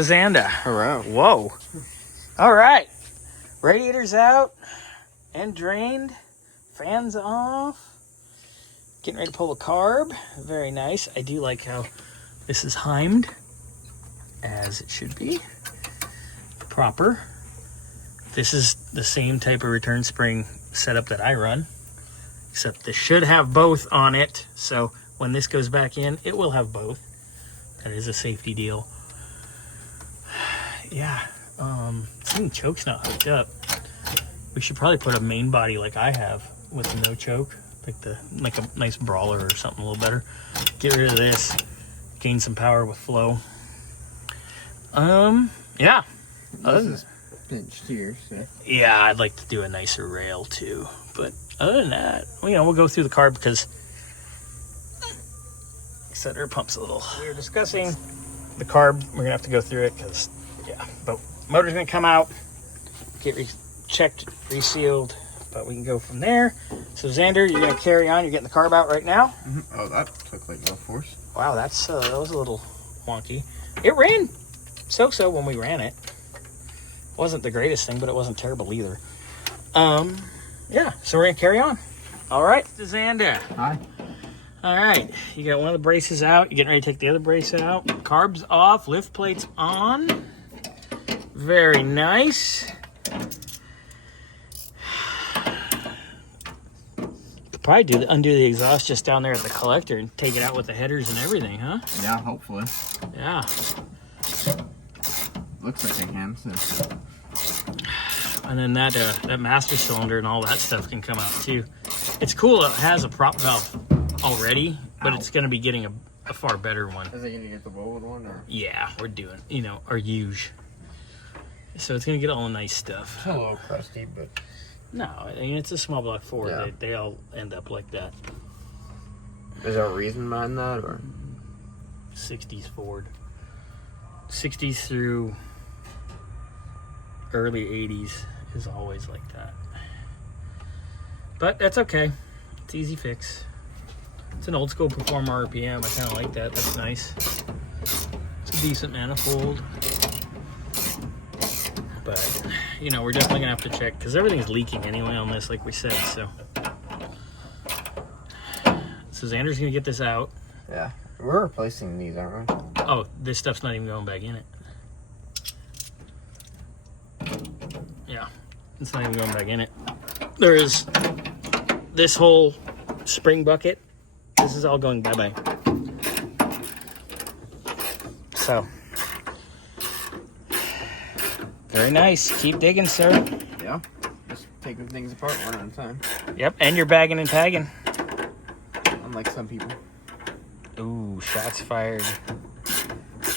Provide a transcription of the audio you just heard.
Zanda. Hurrah. Whoa. All right. Radiator's out and drained. Fans off. Getting ready to pull the carb. Very nice. I do like how this is heimed, as it should be. Proper. This is the same type of return spring setup that I run, except this should have both on it. So when this goes back in, it will have both. That is a safety deal. Yeah. Seeing choke's not hooked up. We should probably put a main body like I have with no choke, like a nice brawler or something a little better. Get rid of this, gain some power with flow. Yeah. This is pinched here, so. Yeah, I'd like to do a nicer rail too. But other than that, we'll go through the carb because accelerator pump's a little. We were discussing the carb. We're gonna have to go through it because, yeah. But motor's gonna come out, get checked, resealed. But we can go from there. So Xander, you're gonna carry on. You're getting the carb out right now. Mm-hmm. Oh, that took like no force. Wow, that was a little wonky. It ran so when we ran it. Wasn't the greatest thing, but it wasn't terrible either. Yeah, so we're gonna carry on. All right, Xander. Hi. All right, you got one of the braces out. You're getting ready to take the other brace out. Carbs off, lift plates on. Very nice. Could probably undo the exhaust just down there at the collector and take it out with the headers and everything, huh? Yeah, hopefully. Yeah. Looks like I can. So. And then that master cylinder and all that stuff can come out too. It's cool. It has a prop valve already, but it's going to be getting a far better one. Is it going to get the welded one? Or? Yeah, we're doing, our huge. So it's going to get all the nice stuff. It's a little crusty, but... No, I mean, it's a small block Ford. Yeah. They all end up like that. Is there a reason behind that, or? 60s Ford. 60s through early 80s is always like that. But that's okay. It's easy fix. It's an old school Performer RPM. I kind of like that. That's nice. It's a decent manifold. But, we're definitely going to have to check because everything's leaking anyway on this, like we said. So Xander's going to get this out. Yeah. We're replacing these, aren't we? Oh, this stuff's not even going back in it. Yeah, it's not even going back in it. There is this whole spring bucket. This is all going bye-bye. So, very nice. Keep digging, sir. Yeah. Just taking things apart one at a time. Yep, and you're bagging and tagging. Unlike some people. Ooh, shots fired.